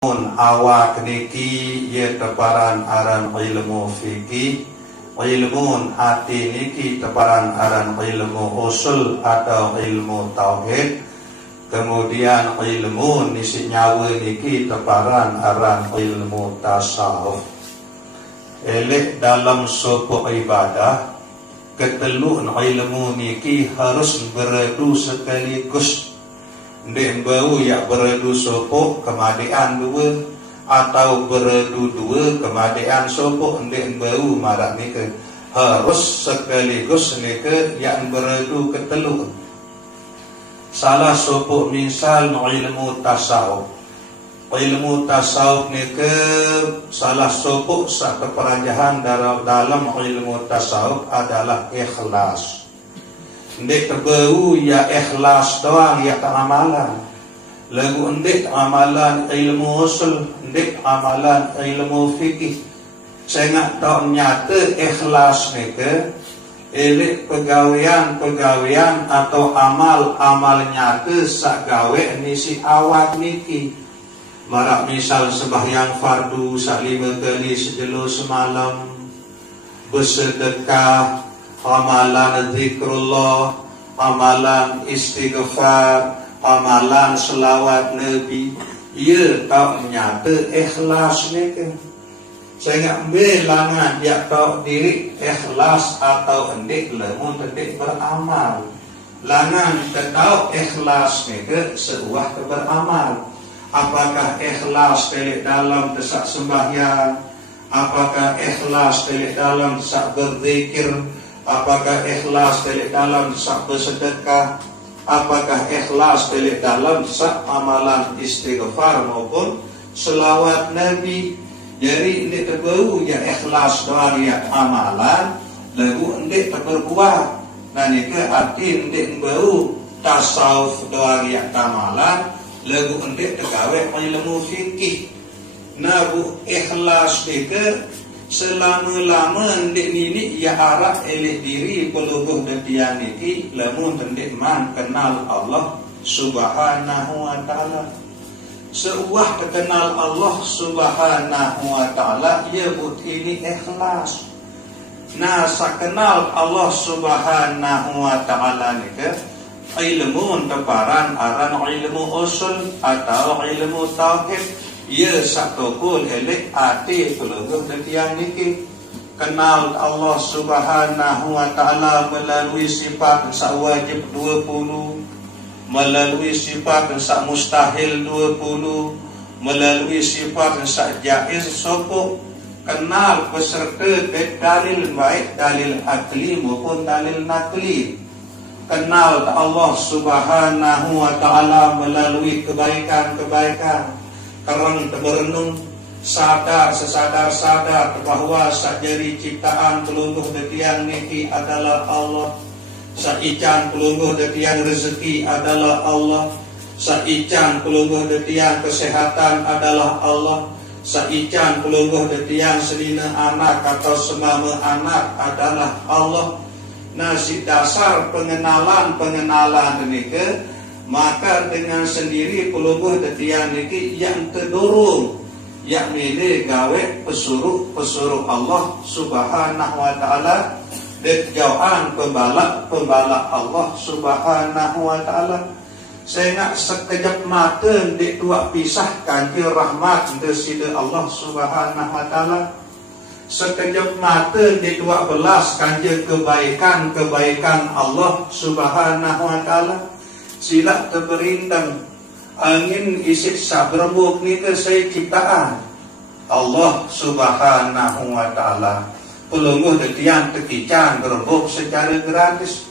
Awak niki ye teparan aran ilmu fikih, ilmu hati niki teparan aran ilmu usul atau ilmu tauhid, kemudian ilmu nisi nyawa niki teparan aran ilmu tasawuf. Elek dalam sebuah ibadah, ketelun ilmu niki harus beradu sekaligus. Ndek bau ya beradu sopok kemadian dua atau beradu dua kemadian sopok ndek bau marak nika harus sekaligus nika yang beradu ketelu. Salah sopok misal ilmu tasawuf. Ilmu tasawuf nika salah sopok sak keperanjahan dalam ilmu tasawuf adalah ikhlas. Ndek terbau ya ikhlas doang ya tak amalan. Lagu ndek amalan ilmu usul, ndek amalan ilmu fikih. Saya nak tahu nyata ikhlas nika elek pegawaian atau amal nyata sak gawe nisi awak niki. Marak misal sembahyang fardu sak 5 kali sejelo semalam, bersedekah, amalan zikrullah, amalan istighfar, amalan selawat Nabi. Ia tak nyata ikhlas ni ke. Saya ambil langan dia tahu diri ikhlas atau hendak lemun hendak beramal. Langan tahu ikhlas ni ke sebuah beramal. Apakah ikhlas dalam desak sembahyang? Apakah ikhlas dalam desak berzikir? Apakah ikhlas dalam desak bersedekah? Apakah ikhlas dalam desak amalan istighfar maupun selawat Nabi? Jadi ini terbau ya ikhlas dari amalan, lagu ini berbuat. Dan itu arti ini bau tasawuf dari amalan, lagu ini tergawe ilmu fikih. Nabu ikhlas itu selama-lama ndek nini ya arah elek diri pelubuh detian niki lamun ndek man kenal Allah Subhanahu wa taala. Seuah kenal Allah Subhanahu wa taala ia but ini ikhlas. Nah sakenal Allah Subhanahu wa taala nika ilmu teparan aran ilmu usul atau ilmu tauhid. Ia satu pun elek hati pelubuh detian niki kenal Allah Subhanahu wa taala melalui sifat sak wajib 20, melalui sifat sak mustahil 20, melalui sifat sak jaiz 10. Kenal beserta dalil baik dalil akli maupun dalil nakli. Kenal Allah Subhanahu wa taala melalui kebaikan-kebaikan. Karang berenung sesadar bahawa sakjari ciptaan pelungguh detian niki adalah Allah. Saican pelungguh detian rezeki adalah Allah. Saican pelungguh detian kesehatan adalah Allah. Saican pelungguh detian selina anak atau semama anak adalah Allah. Nah si dasar pengenalan niki maka dengan sendiri pelungguh detian niki yang terdorong yang milih gawe pesuruh Allah Subhanahu wa taala dijauhan pembalak Allah Subhanahu wa taala. Saya nak sekejap mata dik dua pisah kanti rahmat desida Allah Subhanahu wa taala. Sekejap mata dik dua belas kanti kebaikan Allah Subhanahu wa taala. Sila terberintang angin isik sabrembuk ni ke saya ciptaan Allah Subhanahu wa taala. Pelungguh detian tekican berembuk secara gratis.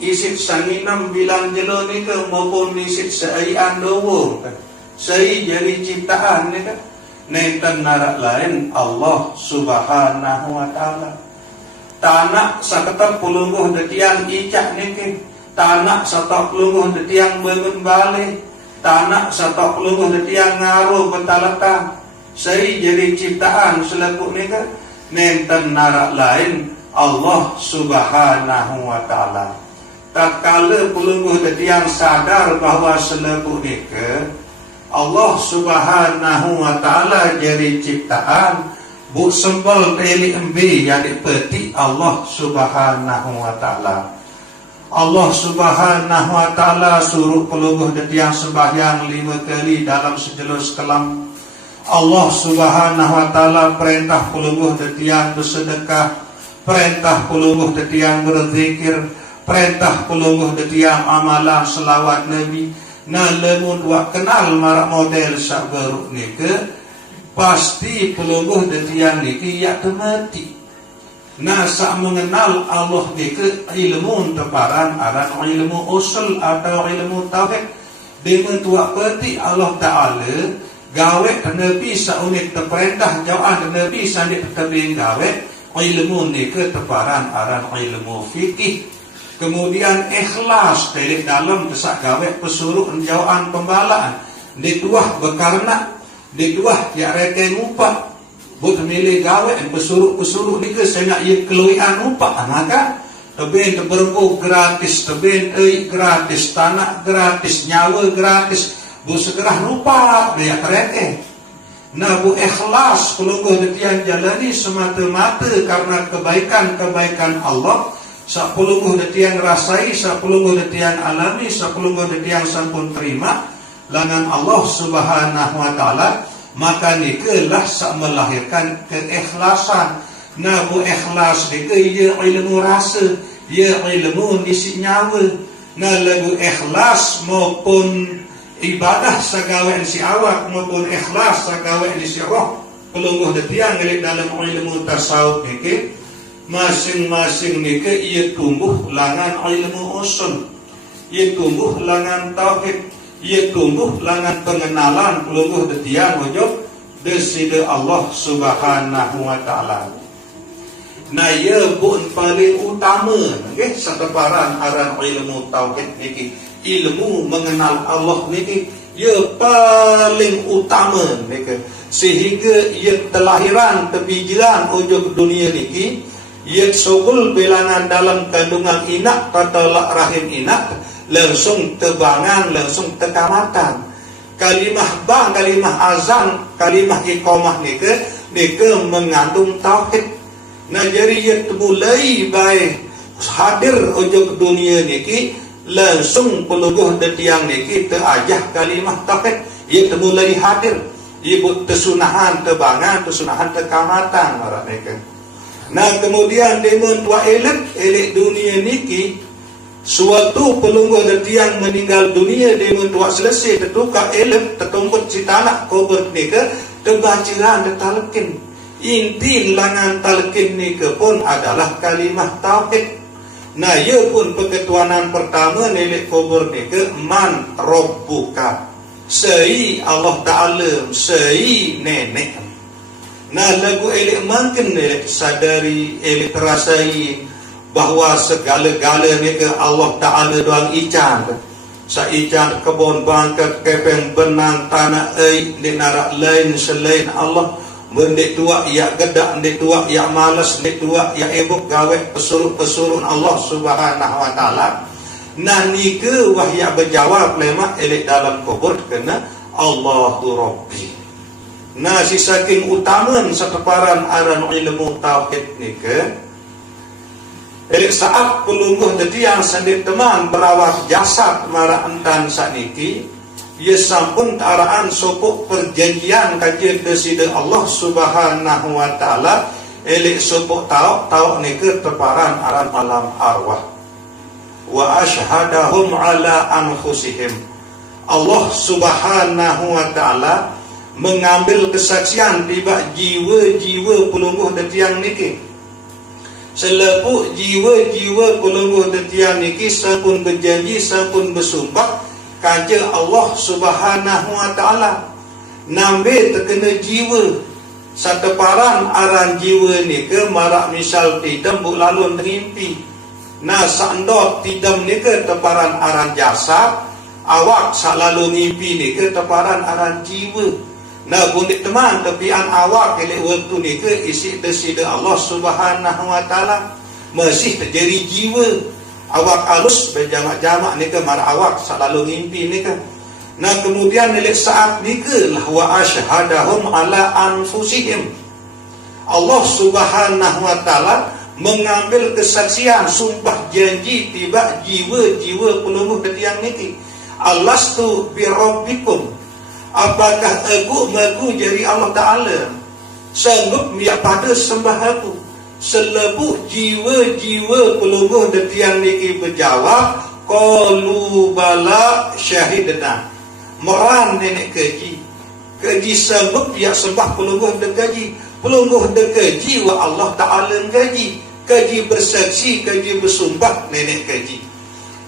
Isik sanginam bilang jelo ni ke maupun isik seian dowo. Sei jadi ciptaan ni ke. Nenten narak lain Allah Subhanahu wa taala. Tanak saketap pelungguh detian icak ni ke. Tanak satok pelungguh detiang bangun balik. Tanak satok pelungguh detiang ngaruh bentalatan. Saya jadi ciptaan selaku ni ke. Nenten narak lain Allah Subhanahu wa taala. Tak kala pelungguh detiang sadar bahawa selaku ni ke Allah Subhanahu wa taala jadi ciptaan bu sembel teli embi yang dipeti Allah Subhanahu wa taala. Allah Subhanahu wa taala suruh pelungguh detiang sembahyang 5 kali dalam sejelus kelam. Allah Subhanahu wa taala perintah pelungguh detiang bersedekah, perintah pelungguh detiang berzikir, perintah pelungguh detiang amalan selawat Nabi. Nah lemun buat kenal marak model sak beruk ni ke pasti pelungguh detiang ni ke yak temati. Nah sak mengenal Allah ni ke ilmu teparan aran ilmu usul atau ilmu tauhid. Dengan tuak peti Allah Ta'ala gawe Nabi saunit terperintah jauhan Nabi sandik tebing gawe ilmu ni ke teparan aran ilmu fikih. Kemudian ikhlas dari dalam kesak gawe pesuruh jauhan pembalaan dituah bekarna dituah ya reke upah buat milih gawe pesuruh ni ke saya nak ia keluian upah maka tebing teberku gratis tebing gratis tanah gratis nyawa gratis bu segera rupa dia reke. Nah bu ikhlas pelungguh detian jalani semata-mata karena kebaikan Allah. Sapulungguh detiang rasai, sapulungguh detiang alami, sapulungguh detiang sampun terima langan Allah Subhanahu wa taala, maka nikelah sak melahirkan keikhlasan. Nah bu ikhlas nike ia ilmu rasa, ia ilmu isi nyawa. Nah lagu ikhlas maupun ibadah sagawe si awak maupun ikhlas sagawe si roh pelungguh detiang dalam ilmu tasawuf nike masing-masing nike ia tumbuh langan ilmu usul, ia tumbuh langan tauhid, ia tumbuh langan pengenalan pelungguh detiang wujud deside Allah Subhanahu wa taala. Nah ia pun paling utama nggih sateparan aran ilmu tauhid niki, ilmu mengenal Allah niki ia paling utama niki, sehingga ia telahiran tepijiran ujung dunia niki ia sobul bilangan dalam kandungan inak pada rahim inak langsung tebangan langsung tekamatan kalimah bang kalimah azan kalimah iqamah nike mengandung tauhid. Nah jadi ia mulai baik hadir ujung dunia niki langsung pelungguh detiang niki terajah kalimah tauhid ia mulai hadir ibu tesunahan tebangan tesunahan tekamatan marah nike. Nah kemudian dengan tua elek dunia niki suatu pelungguh detiang meninggal dunia dengan tua selesai tertukar elek tertumput si tanah kubur nika terbaciran talqin. Inti langan talqin nika pun adalah kalimah tauhid. Nah ia pun peketuanan pertama elek kubur nika man rabbuka, sei Allah Ta'ala, sei nenek. Nah lagu elek makin elek sadari elek terasai bahawa segala-gala ni ke Allah Ta'ala doang ican. Sa ican kebun bangkat kepeng benang tanah di narak lain selain Allah. Mendik tua ya gedak, mendik tua ya malas, mendik tua ya ebuk gawe pesuruh Allah Subhanahu wa taala. Nah ni ke wahya berjawab lemak elek dalam kubur kena Allahu Rabbi. Nah si saking utaman seteparan aran ilmu tauhid nike elek saat pelungguh detiang sendiri teman berawak jasad marah entan sakniki ia sampun taraan sopuk perjanjian kajian deside Allah Subhanahu wa taala elek sopuk tau nike teparan aran alam arwah wa ashhadahum ala anfusihim. Allah Subhanahu wa taala mengambil kesaksian tiba jiwa-jiwa pelungguh detiang niki. Selepuk jiwa-jiwa pelungguh detiang niki sampun berjanji sampun bersumpah kaja Allah Subhanahu wa taala. Nambe terkena jiwa sateparan aran jiwa niki marak misal tidam buk lalu terimpi. Nah sandot tidam niki teparan aran jasad, awak selalu ngimpi niki teparan aran jiwa. Nah bundik teman tepian awak elek waktu ni ke isi deside Allah Subhanahu wa taala masih terjadi jiwa awak alus berjamak-jamak ni ke mar awak selalu ngimpi ni ke. Nah kemudian nilai saat nikelah wa asyhadahum ala anfusihim. Allah Subhanahu wa taala mengambil kesaksian sumpah janji tiba jiwa-jiwa pelungguh detiang niki. Alastu bi rabbikum. Apakah aku magu jadi Allah Taala sanggup miak pada sembah aku? Selebu jiwa-jiwa pelungguh detiang niki berjawab, qalu bala syahidna. Meran nenek keji sanggup ya sembah pelungguh dekaji, pelungguh dekaji wa Allah Taala kaji bersaksi, kaji bersumpah nenek keji.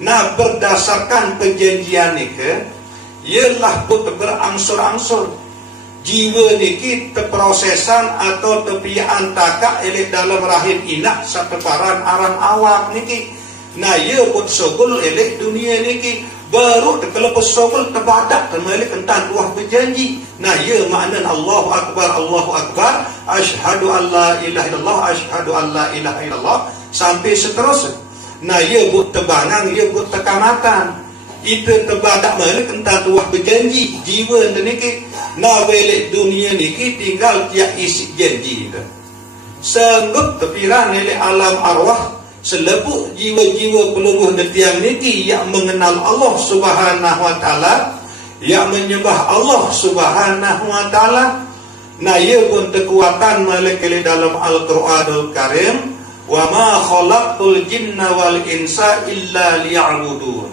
Nah berdasarkan perjanjian niki ialah berangsur-angsur jiwa niki terprosesan atau tepian takak elek dalam rahim inak sateparan aran awak niki. Nah ia buat sobul elek dunia niki baru terkelepas sobul terbadak termalik entan tuah berjanji. Nah ia makna Allahu Akbar asyhadu an la ilaha illallah asyhadu an la ilaha illallah sampai seterusnya. Nah ia buat tebangan, ia buat tekamatan. Itu terbadak malik entan tuah berjanji jiwa niki. Nah welek dunia niki tinggal tiap isi janji itu. Sanggup tepiran elek alam arwah selebuk jiwa-jiwa pelungguh detiang niki yang mengenal Allah Subhanahu wa taala, yang menyembah Allah Subhanahu wa taala. Nah ia pun kekuatan malaikat dalam Al-Qur'anul Karim, wa ma khalaqtul jinna wal insa illa liya'budun.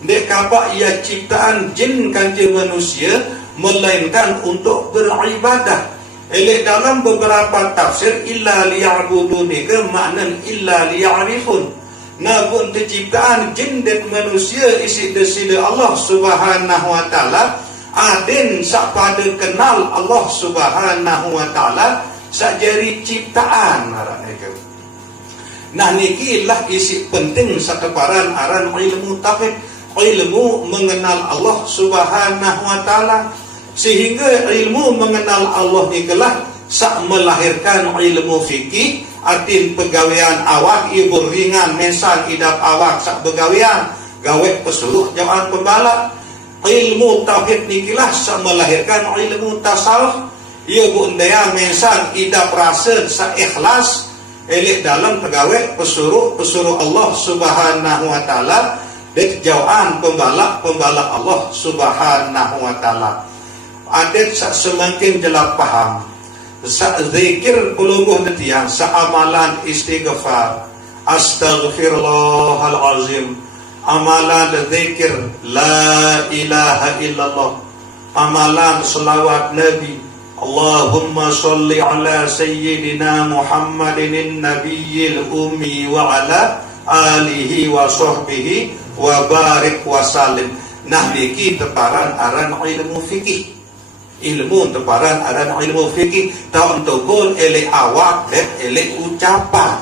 Dek kapak ia ciptaan jin kanci manusia melainkan untuk beribadah. Elek dalam beberapa tafsir illa liya'budun ke makna illa liya'rifun. Nah pun terciptaan jin dan manusia isi desida Allah Subhanahu wa taala adin sak pada kenal Allah Subhanahu wa taala sajari ciptaan aran itu. Nah nikilah isi penting sakeparan aran ilmu tauhid, ilmu mengenal Allah Subhanahu wa taala. Sehingga ilmu mengenal Allah inilah sak melahirkan ilmu fikih, artin pegawaian awak ibu ringan mensan idap awak sak pegawaian gawe pesuruh jawaan pembalap. Ilmu tauhid nikilah sak melahirkan ilmu tasawuf, ibu ndaya mensan idap rasa sak ikhlas elek dalam pegawai pesuruh Allah Subhanahu wa taala dan jawaan pembalap Allah Subhanahu wa taala. Adet semakin jelas paham zikir pelungguh detiang amalan istighfar astaghfirullahalazim, amalan zikir la ilaha illallah, amalan selawat Nabi Allahumma sholli ala sayyidina Muhammadin nabiyil ummi wa ala alihi wa sahbihi wa barik wa salim. Nah niki teparan aran ilmu fikih, ilmu teparan aran ilmu fikih tau entokul elek awak dan elek ucapan.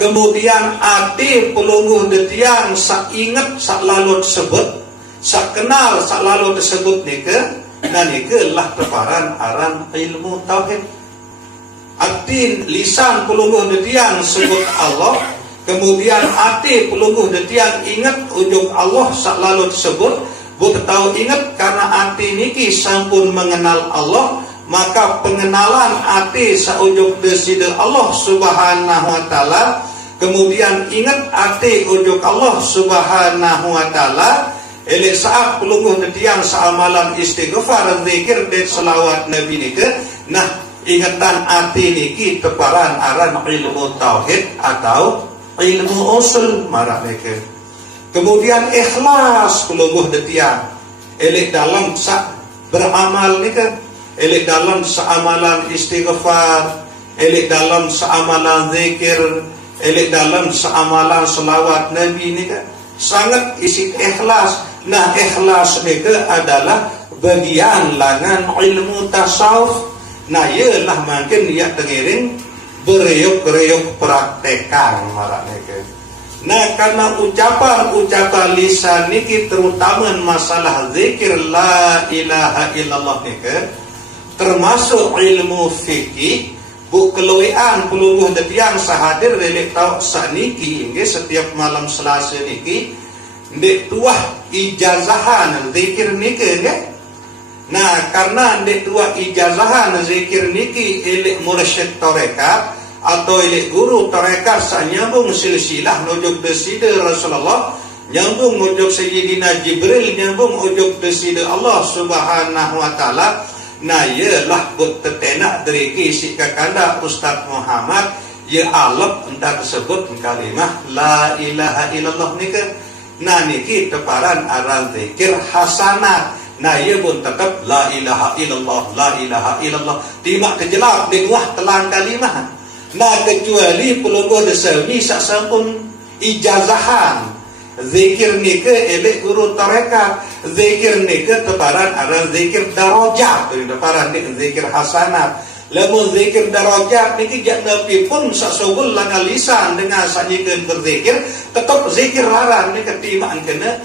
Kemudian ati pelungguh detiang sak ingat sak lalu tersebut, sak kenal sak lalu tersebut nika, dan ikalah teparan aran ilmu tauhid. Ati lisan pelungguh detiang sebut Allah, kemudian ati pelungguh detiang ingat ujung Allah sak lalu tersebut. Buat tahu ingat karena hati niki sampun mengenal Allah, maka pengenalan hati saujung desida Allah Subhanahu wa taala. Kemudian ingat hati ujung Allah Subhanahu wa taala. Elek saat pelungguh detiang saamalan istighfar, zikir dan selawat Nabi nika. Nah ingatan hati niki teparan aran ilmu tauhid atau ilmu usul marah nika. Kemudian ikhlas pelungguh detiang elek dalam sak beramal nika, elek dalam saamalan istighfar, elek dalam saamalan zikir, elek dalam saamalan selawat Nabi nika sangat isi ikhlas. Nah ikhlas nika adalah bagian langan ilmu tasawuf. Nah ialah makin ia tengiring bereyuk-reyuk praktekan marah nika. Nah karena ucapan lisan niki terutama masalah zikir la ilaha illallah niki termasuk ilmu fikih bu keluian pelungguh detiang sahadir relek tau saniki hingga setiap malam Selasa niki. ndek tuah ijazahan zikir niki ke. Nah, karena ndek tuah ijazahan zikir niki elek mursyid tarekat atau elek guru tarekat sanyambung silsilah nujuk deside Rasulullah, nyambung nujuk Sayyidina Jibril, nyambung ujuk deside Allah Subhanahu wa taala. Nah, yalah buat tetenak dari kisi kakanda Ustaz Muhammad ya alap entah tersebut kalimah la ilaha illallah nika. Nah, niki teparan aran zikir hasanah. Nah, ia pun tetap la ilaha illallah, la ilaha illallah. Timak kejelap di luah telan kalimah. Nah, kecuali pelungguh desawi sak sampun ijazahan. Zikir nika elek guru tarekat, zikir nika teparan aran zikir darajat, teparan nika zikir hasanat. Lamun zikir darajat niki jak nabi pun sasubul langal lisan dengan sajikan berzikir, tetap zikir aran nika timaan kena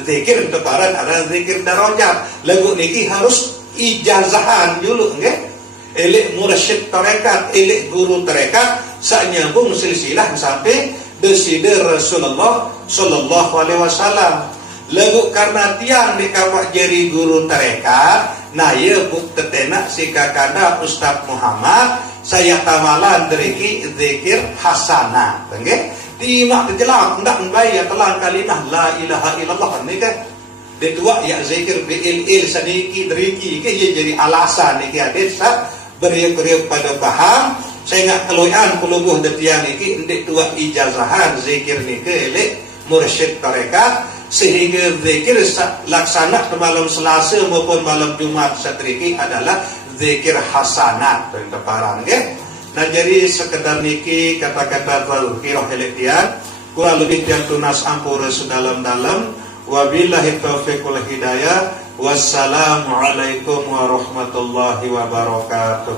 zikir teparan aran zikir darajat. Lagu niki harus ijazahan dulu nggih. Elek mursyid tarekat, elek guru tarekat sanyambung silsilah sampai deside Rasulullah sallallahu alaihi wasallam. Lagu karena tiang dikawak jari guru tarekat, nah ya buk tetenak si kakanda Ustaz Muhammad saya tamalan deriki zikir hasanah. Nggih? Timak kejelang ndak mbaya telan kalimah la ilaha illallah nika. Detua ya zikir bil saniki deriki ke jadi alasan niki hadis beriuk-riuk pada paham. Saya nggak keluhan pelungguh detian niki ndek tua ijazahan zikir niki elek mursyid tarekat sehingga zikir laksana ke malam Selasa maupun malam Jumat satriki adalah zikir hasanat temparan nggih. Nah, jadi sekedar niki kata-kata tazkirah elek tian kurang lebih tiang tunas ampura sedalam-dalam. Wabillahi taufiq wal hidayah. Wassalamualaikum warahmatullahi wabarakatuh.